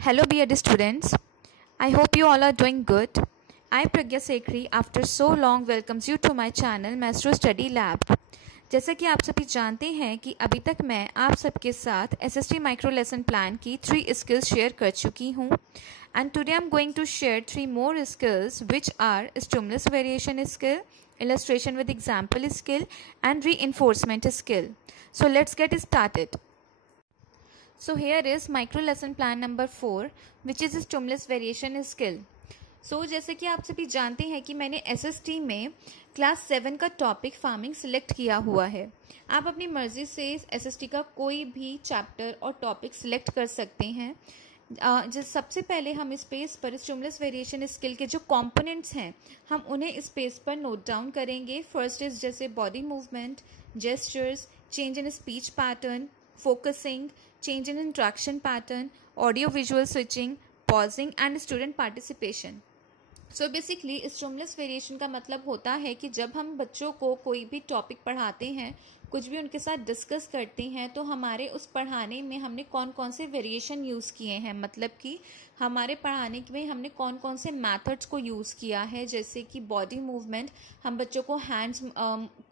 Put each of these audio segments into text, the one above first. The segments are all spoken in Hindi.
Hello, dear students. I hope you all are doing good. I, Pragya Sekhri, after so long welcomes you to my channel Maestro Study Lab. जैसा कि आप सभी जानते हैं कि अभी तक मैं आप सबके साथ SST माइक्रो लेसन प्लान की 3 स्किल्स शेयर कर चुकी हूँ and today I am going to share 3 more skills which are stimulus variation skill, illustration with example skill and reinforcement skill. So let's get started. So here is micro lesson plan number 4 which is stimulus variation skill. So जैसे कि आप सभी जानते हैं कि मैंने SST में क्लास 7 का टॉपिक फार्मिंग सिलेक्ट किया हुआ है. आप अपनी मर्जी से SST का कोई भी चैप्टर और टॉपिक सिलेक्ट कर सकते हैं. सबसे पहले हम इस पेज पर स्टिमुलस वेरिएशन स्किल के जो कंपोनेंट्स हैं हम उन्हें इस पेज पर नोट डाउन करेंगे. फर्स्ट इज जैसे body movement, gestures, change in speech pattern, focusing, change in interaction pattern, audio visual switching, pausing and student participation. So basically stimulus variation का मतलब होता है कि जब हम बच्चों को कोई भी टॉपिक पढ़ाते हैं, कुछ भी उनके साथ डिस्कस करते हैं, तो हमारे उस पढ़ाने में हमने कौन कौन से वेरिएशन यूज़ किए हैं, मतलब कि हमारे पढ़ाने में हमने कौन कौन से मेथड्स को यूज़ किया है. जैसे कि बॉडी मूवमेंट, हम बच्चों को हैंड्स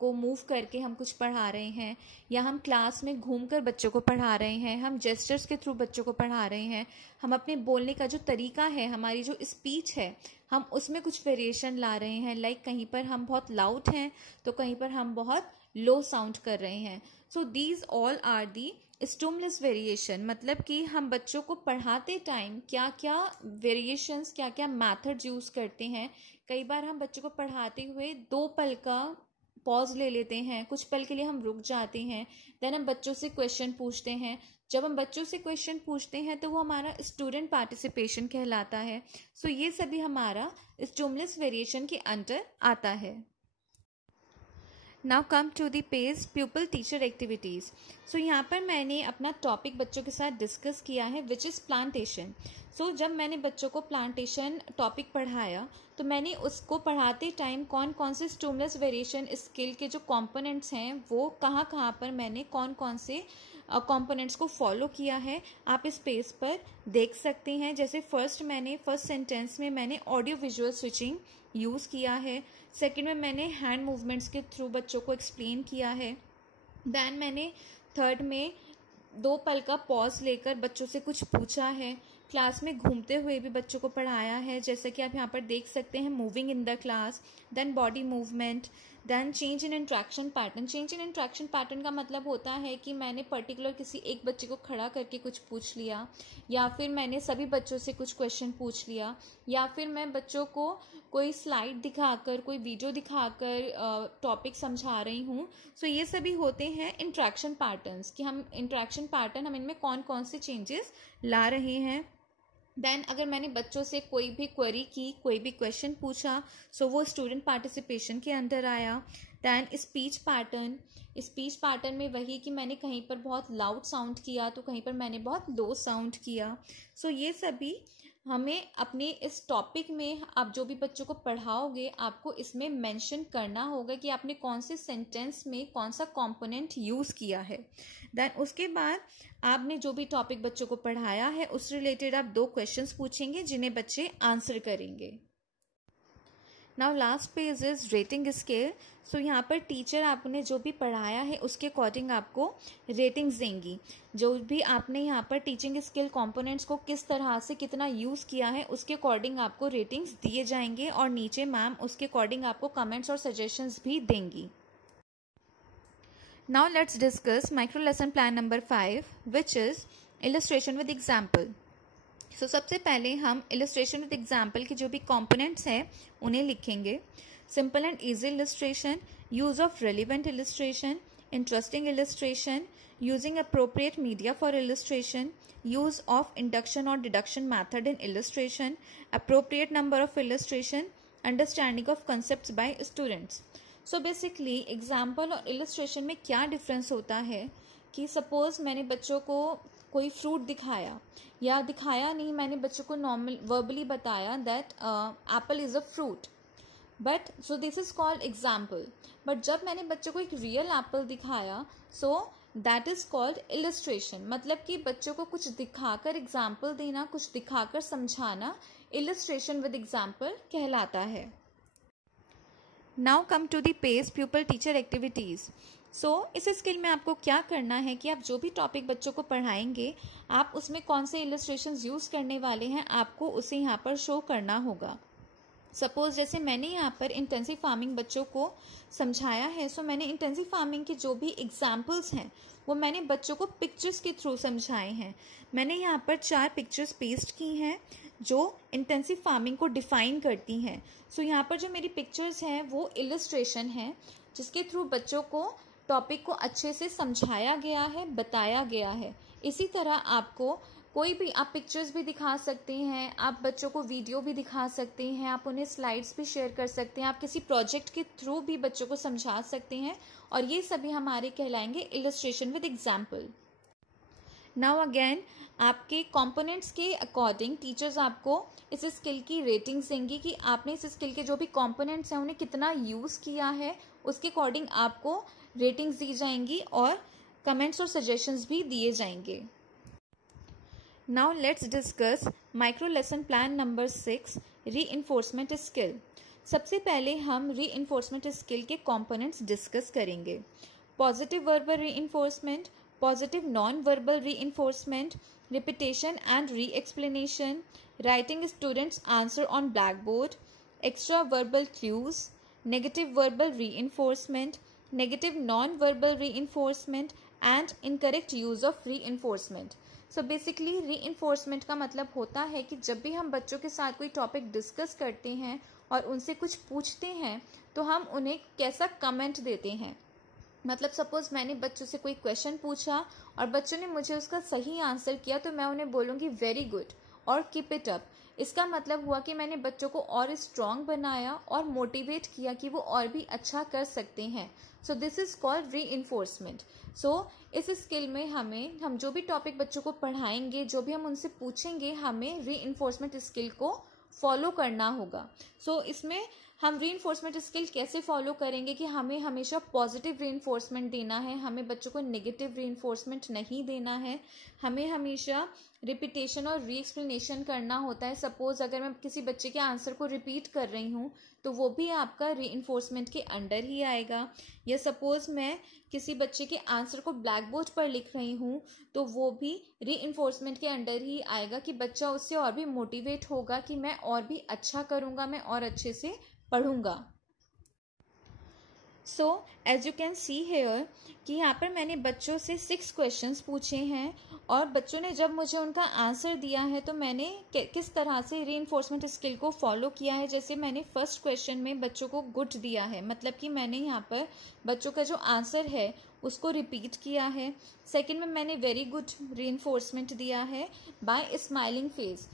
को मूव करके हम कुछ पढ़ा रहे हैं, या हम क्लास में घूमकर बच्चों को पढ़ा रहे हैं, हम जेस्चर्स के थ्रू बच्चों को पढ़ा रहे हैं, हम अपने बोलने का जो तरीका है, हमारी जो स्पीच है, हम उसमें कुछ वेरिएशन ला रहे हैं. लाइक कहीं पर हम बहुत लाउड हैं तो कहीं पर हम बहुत लो साउंड कर रहे हैं. So these all are the stimulus variation. मतलब कि हम बच्चों को पढ़ाते टाइम क्या क्या वेरिएशंस, क्या क्या मैथड्स यूज करते हैं. कई बार हम बच्चों को पढ़ाते हुए 2 पल का पॉज ले लेते हैं, कुछ पल के लिए हम रुक जाते हैं, देन हम बच्चों से क्वेश्चन पूछते हैं. जब हम बच्चों से क्वेश्चन पूछते हैं तो वो हमारा स्टूडेंट पार्टिसिपेशन कहलाता है. सो ये सभी हमारा स्टिमुलस वेरिएशन के अंडर आता है. Now come to the page pupil teacher activities. So यहाँ पर मैंने अपना टॉपिक बच्चों के साथ डिस्कस किया है विच इज़ प्लांटेशन. सो जब मैंने बच्चों को प्लांटेशन टॉपिक पढ़ाया तो मैंने उसको पढ़ाते टाइम कौन कौन से स्टिमुलस वेरिएशन स्किल के जो कंपोनेंट्स हैं वो कहाँ कहाँ पर मैंने कौन कौन से कंपोनेंट्स को फॉलो किया है आप इस पेज पर देख सकते हैं. जैसे फर्स्ट सेंटेंस में मैंने ऑडियो विजुअल स्विचिंग यूज़ किया है. सेकंड में मैंने हैंड मूवमेंट्स के थ्रू बच्चों को एक्सप्लेन किया है. देन मैंने थर्ड में 2 पल का पॉज लेकर बच्चों से कुछ पूछा है. क्लास में घूमते हुए भी बच्चों को पढ़ाया है, जैसे कि आप यहाँ पर देख सकते हैं moving in the class. Then body movement, then change in interaction pattern. Change in interaction pattern का मतलब होता है कि मैंने पर्टिकुलर किसी एक बच्चे को खड़ा करके कुछ पूछ लिया, या फिर मैंने सभी बच्चों से कुछ क्वेश्चन पूछ लिया, या फिर मैं बच्चों को कोई स्लाइड दिखाकर, कोई वीडियो दिखाकर टॉपिक समझा रही हूँ. सो ये सभी होते हैं इंट्रैक्शन पैटर्न्स, कि हम इंट्रैक्शन पैटर्न हम इनमें कौन कौन से चेंजेस ला रहे हैं. देन अगर मैंने बच्चों से कोई भी क्वेरी की, कोई भी क्वेश्चन पूछा, सो वो स्टूडेंट पार्टिसिपेशन के अंदर आया. देन स्पीच पैटर्न में वही कि मैंने कहीं पर बहुत लाउड साउंड किया तो कहीं पर मैंने बहुत लो साउंड किया. सो ये सभी हमें अपने इस टॉपिक में आप जो भी बच्चों को पढ़ाओगे आपको इसमें मेंशन करना होगा कि आपने कौन से सेंटेंस में कौन सा कंपोनेंट यूज़ किया है. देन उसके बाद आपने जो भी टॉपिक बच्चों को पढ़ाया है उस रिलेटेड आप 2 क्वेश्चंस पूछेंगे जिन्हें बच्चे आंसर करेंगे. Now last page is rating scale. So यहाँ पर टीचर आपने जो भी पढ़ाया है उसके अकॉर्डिंग आपको रेटिंग्स देंगी. जो भी आपने यहाँ पर टीचिंग स्किल कंपोनेंट्स को किस तरह से कितना यूज़ किया है उसके अकॉर्डिंग आपको रेटिंग्स दिए जाएंगे और नीचे मैम उसके अकॉर्डिंग आपको कमेंट्स और सजेशंस भी देंगी. Now let's discuss micro lesson plan number 5 which is illustration with example. So सबसे पहले हम इलस्ट्रेशन विद एग्जाम्पल के जो भी कंपोनेंट्स हैं उन्हें लिखेंगे. Simple and easy illustration, use of relevant illustration, interesting illustration, using appropriate media for illustration, use of induction और deduction method in illustration, appropriate number of illustration, understanding of concepts by students. So basically example और इलस्ट्रेशन में क्या डिफरेंस होता है कि सपोज मैंने बच्चों को कोई फ्रूट दिखाया, या दिखाया नहीं, मैंने बच्चों को नॉर्मल वर्बली बताया that Apple is a fruit, but so this is called example. But जब मैंने बच्चों को एक रियल एप्पल दिखाया, so that is called illustration. मतलब कि बच्चों को कुछ दिखाकर एग्जाम्पल देना, कुछ दिखाकर समझाना इलस्ट्रेशन विद एग्जाम्पल कहलाता है। Now come to the pace pupil teacher activities. इस स्किल में आपको क्या करना है कि आप जो भी टॉपिक बच्चों को पढ़ाएंगे, आप उसमें कौन से इलस्ट्रेशंस यूज़ करने वाले हैं, आपको उसे यहाँ पर शो करना होगा। सपोज जैसे मैंने यहाँ पर इंटेंसिव फार्मिंग बच्चों को समझाया है, मैंने इंटेंसिव फार्मिंग के जो भी एग्जाम्पल्स हैं वो मैंने बच्चों को पिक्चर्स के थ्रू समझाए हैं। मैंने यहाँ पर 4 पिक्चर्स पेस्ट की हैं जो इंटेंसिव फार्मिंग को डिफाइन करती हैं। यहाँ पर जो मेरी पिक्चर्स हैं वो इलस्ट्रेशन है, जिसके थ्रू बच्चों को टॉपिक को अच्छे से समझाया गया है, बताया गया है। इसी तरह आपको कोई भी आप पिक्चर्स भी दिखा सकते हैं, आप बच्चों को वीडियो भी दिखा सकते हैं, आप उन्हें स्लाइड्स भी शेयर कर सकते हैं, आप किसी प्रोजेक्ट के थ्रू भी बच्चों को समझा सकते हैं, और ये सभी हमारे कहलाएंगे illustration with example. Now again आपके कंपोनेंट्स के अकॉर्डिंग टीचर्स आपको इस स्किल की रेटिंग्स देंगी कि आपने इस स्किल के जो भी कंपोनेंट्स हैं उन्हें कितना यूज़ किया है, उसके अकॉर्डिंग आपको रेटिंग्स दी जाएंगी और कमेंट्स और सजेशंस भी दिए जाएंगे। Now let's discuss micro lesson plan number 6 reinforcement skill. सबसे पहले हम रीइंफोर्समेंट स्किल के कंपोनेंट्स डिस्कस करेंगे। Positive verbal reinforcement, positive non verbal reinforcement, repetition and re explanation, writing students answer on blackboard, extra verbal clues, negative verbal reinforcement, negative non verbal reinforcement and incorrect use of reinforcement. Basically reinforcement का मतलब होता है कि जब भी हम बच्चों के साथ कोई टॉपिक डिस्कस करते हैं और उनसे कुछ पूछते हैं तो हम उन्हें कैसा कमेंट देते हैं। मतलब सपोज मैंने बच्चों से कोई क्वेश्चन पूछा और बच्चों ने मुझे उसका सही आंसर किया, तो मैं उन्हें बोलूँगी वेरी गुड और कीप इट अप। इसका मतलब हुआ कि मैंने बच्चों को और स्ट्रॉन्ग बनाया और मोटिवेट किया कि वो और भी अच्छा कर सकते हैं। This is called reinforcement. इस स्किल में हम जो भी टॉपिक बच्चों को पढ़ाएंगे, जो भी हम उनसे पूछेंगे, हमें रीइंफोर्समेंट स्किल को फॉलो करना होगा। इसमें हम रीइंफोर्समेंट स्किल कैसे फॉलो करेंगे कि हमें हमेशा पॉजिटिव रीइंफोर्समेंट देना है, हमें बच्चों को नेगेटिव रीइंफोर्समेंट नहीं देना है, हमें हमेशा रिपीटेशन और री एक्सप्लेनेशन करना होता है। सपोज अगर मैं किसी बच्चे के आंसर को रिपीट कर रही हूँ तो वो भी आपका रीइंफोर्समेंट के अंडर ही आएगा। या सपोज मैं किसी बच्चे के आंसर को ब्लैक बोर्ड पर लिख रही हूँ तो वो भी रीइंफोर्समेंट के अंडर ही आएगा कि बच्चा उससे और भी मोटिवेट होगा कि मैं और भी अच्छा करूँगा, मैं और अच्छे से पढ़ूंगा। As you can see here कि यहाँ पर मैंने बच्चों से 6 क्वेश्चंस पूछे हैं और बच्चों ने जब मुझे उनका आंसर दिया है तो मैंने किस तरह से रीइंफोर्समेंट स्किल को फॉलो किया है। जैसे मैंने फर्स्ट क्वेश्चन में बच्चों को गुड दिया है, मतलब कि मैंने यहाँ पर बच्चों का जो आंसर है उसको रिपीट किया है। सेकेंड में मैंने वेरी गुड रीइंफोर्समेंट दिया है बाय स्माइलिंग फेस।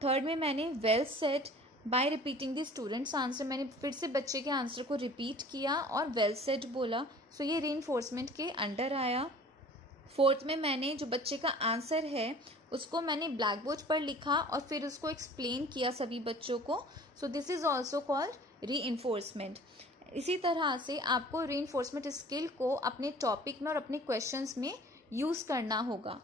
थर्ड में मैंने well said bye repeating the students answer, मैंने फिर से बच्चे के आंसर को रिपीट किया और वेल सेड बोला। ये रीइंफोर्समेंट के अंडर आया। फोर्थ में मैंने जो बच्चे का आंसर है उसको मैंने ब्लैक बोर्ड पर लिखा और फिर उसको एक्सप्लेन किया सभी बच्चों को। This is also called reinforcement. इसी तरह से आपको रीइंफोर्समेंट स्किल को अपने टॉपिक में और अपने क्वेश्चंस में यूज करना होगा।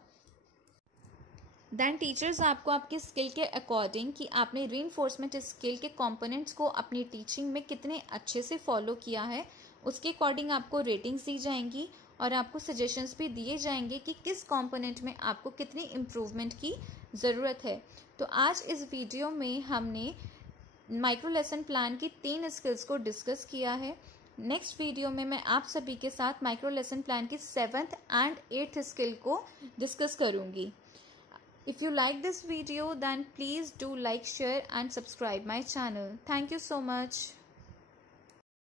देन टीचर्स आपको आपके स्किल के अकॉर्डिंग कि आपने रीइंफोर्समेंट स्किल के कंपोनेंट्स को अपनी टीचिंग में कितने अच्छे से फॉलो किया है, उसके अकॉर्डिंग आपको रेटिंग्स दी जाएंगी और आपको सजेशंस भी दिए जाएंगे कि किस कंपोनेंट में आपको कितनी इम्प्रूवमेंट की ज़रूरत है। तो आज इस वीडियो में हमने माइक्रो लेसन प्लान की 3 स्किल्स को डिस्कस किया है। नेक्स्ट वीडियो में मैं आप सभी के साथ माइक्रो लेसन प्लान की 7th and 8th स्किल को डिस्कस करूँगी। If you like this video, then please do like, share and subscribe my channel. Thank you so much.